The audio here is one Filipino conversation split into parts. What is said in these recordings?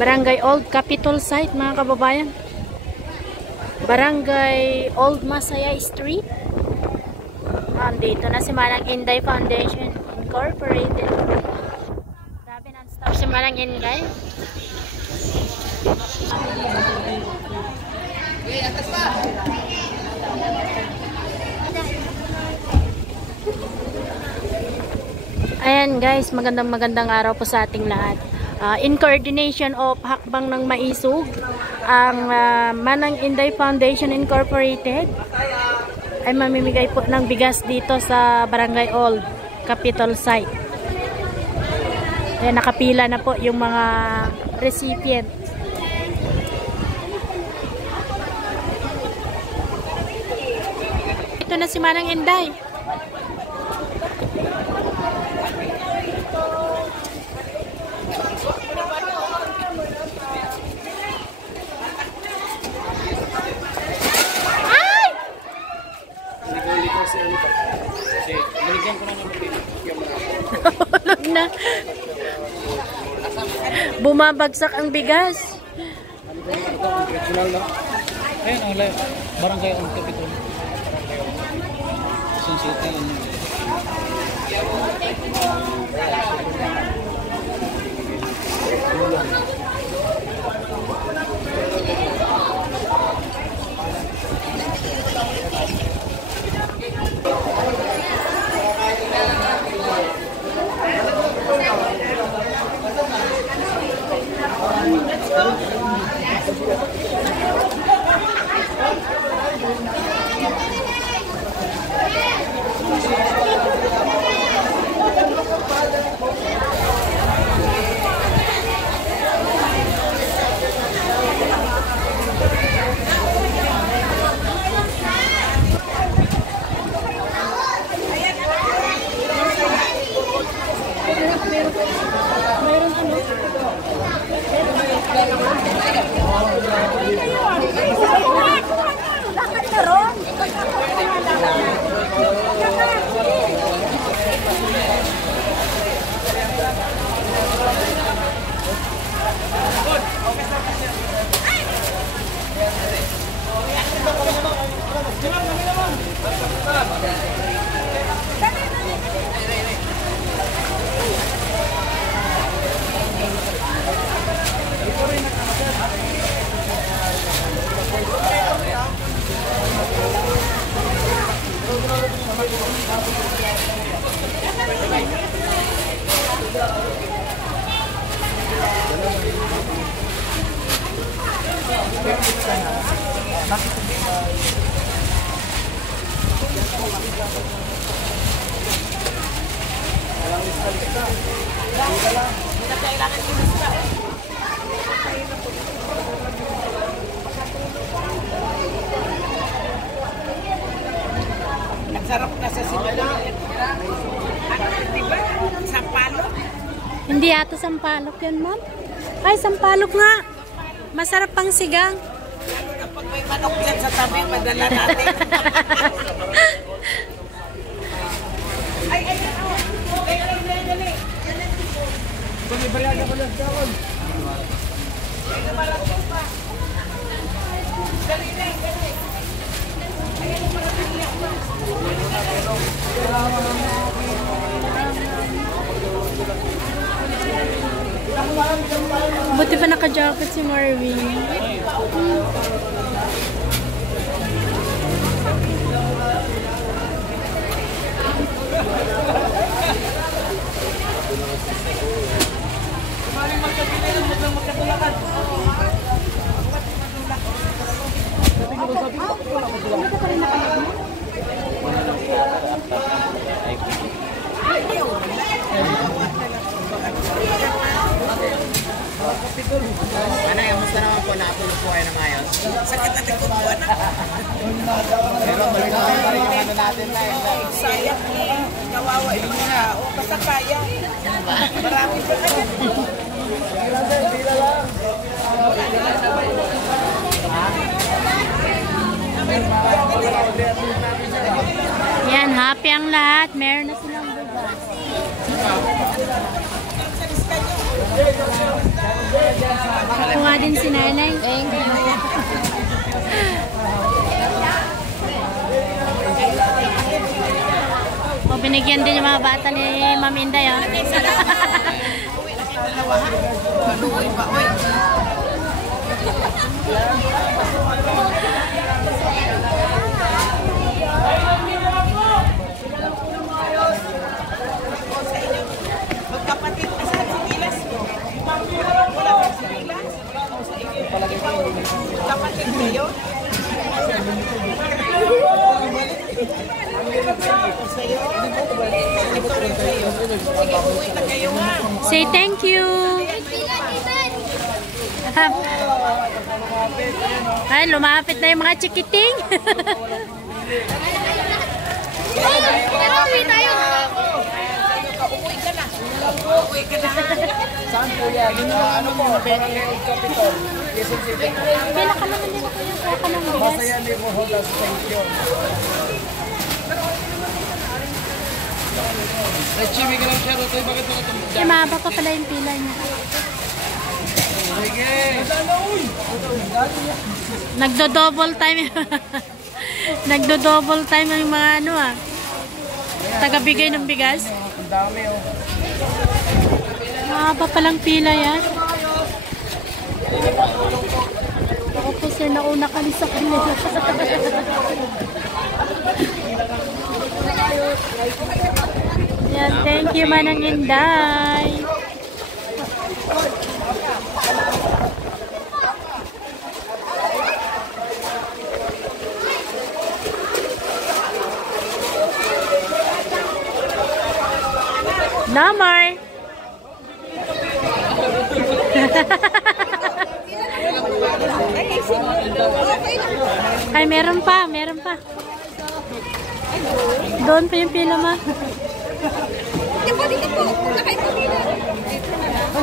Barangay Old Capitol Site, mga kababayan. Barangay Old Masaya Street. Dito na si Manang Inday Foundation Incorporated. Grabe, non-stop si Manang Inday. Ayan guys, magandang araw po sa ating lahat. In coordination of Hakbang ng Maisog, ang Manang Inday Foundation Incorporated ay mamimigay po ng bigas dito sa Barangay Old Capitol Site. Ayan, nakapila na po yung mga recipient. Ito na si Manang Inday. Na. Bumabagsak ang bigas. Ayun ang Barangay Old Capitol. Nagsarap na sa simula. Diba? Sampalok? Hindi ata sampalok yan, ma'am. Ay, sampalok nga. Masarap pang sigang. Kapag may manok dyan sa tabi, madala natin. Ay, dali. Pumibalaga ko lang tawag. Ay, nabalang ko pa. Dali. Ay, nabalang ko. Buti pa naka-jacket si Marvin. Ano, kamusta naman po? Nakatulog po kayo ng ayos? Sakit na tingkong buwan na. Pero balik pa rin yung ano natin na yun. Sayang eh. Kawawa yung mga tao. Basta kaya. Marami pa kayo. Yan, happy ang lahat. Meron na silang bugas. Natuwa din si nanay. Thank you. O, binigyan din yung mga bata ni Ma'am Inday, oh. Magkapatid na sa Sigilas. Wala sa Sigilas. Kapatid kayo? Say thank you. Ay, lumapit na yung mga chikiting. Uwi tayo. Uwi ka na. Uwi ka na. Saan po yan? Ano po? Benefit Capital. Quezon City. Bila ka naman din ako yung kaya ka ng bigas. Masaya din mo Honda Station. Nag-chimmy ka lang siya, Rotoy. Bakit mo ito? Eh, mahaba pa pala yung pila niya. Sige. Nagdo-double time. Nagdo-double time yung mga ano ah. Tagabigay ng bigas. Ang dami oh. Mahaba palang pila yan. Ako po sir, nauna kami sa kanila. Yan, thank you Manang Inday. Namar. Ay, meron pa, meron pa. Doon pa yung pila ma.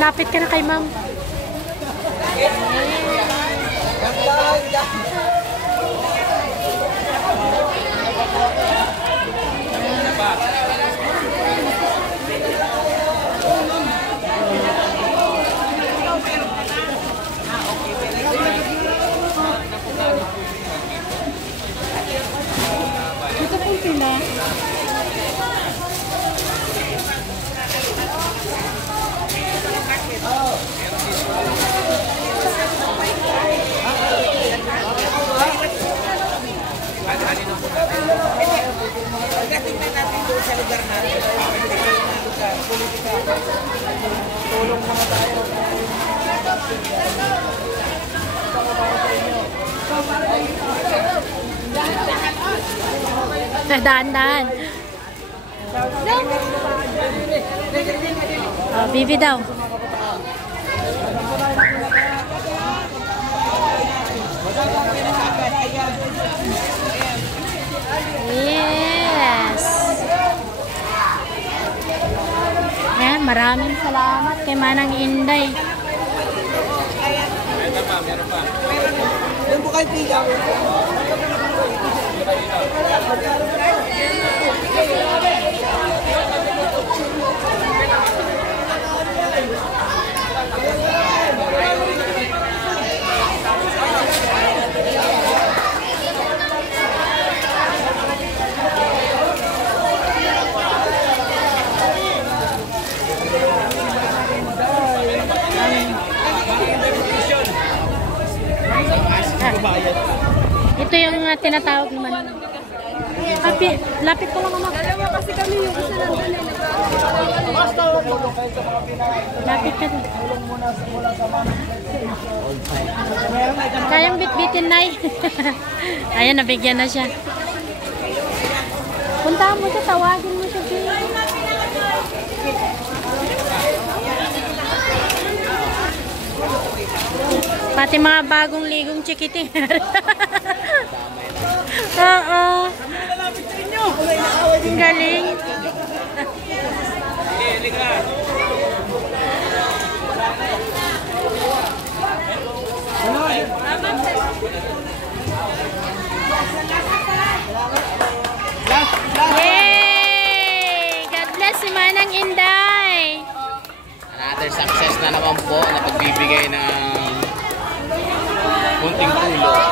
Lapit ka na kay ma'am. Ito pong pila. Pagdating na natin doon sa lugar natin. Tulong naman tayo. Daan-daan. Oh, Bibi daw. Yes. Ayan, maraming salamat kay Manang Inday. Doon po kayo pila. Ito yung tinatawag naman. Lapit ko lang naman. Dalawa kasi kami yung isa nandun eh. Lapit ka din. Kayang bitbitin na Ayan, nabigyan na siya. Puntahan mo siya, tawagin mo siya. Pati mga bagong ligong chikiting. Oo. Ang galing. Yay! God bless si Manang Inday. Another success na naman po na pagbibigay ng Kunting tulong.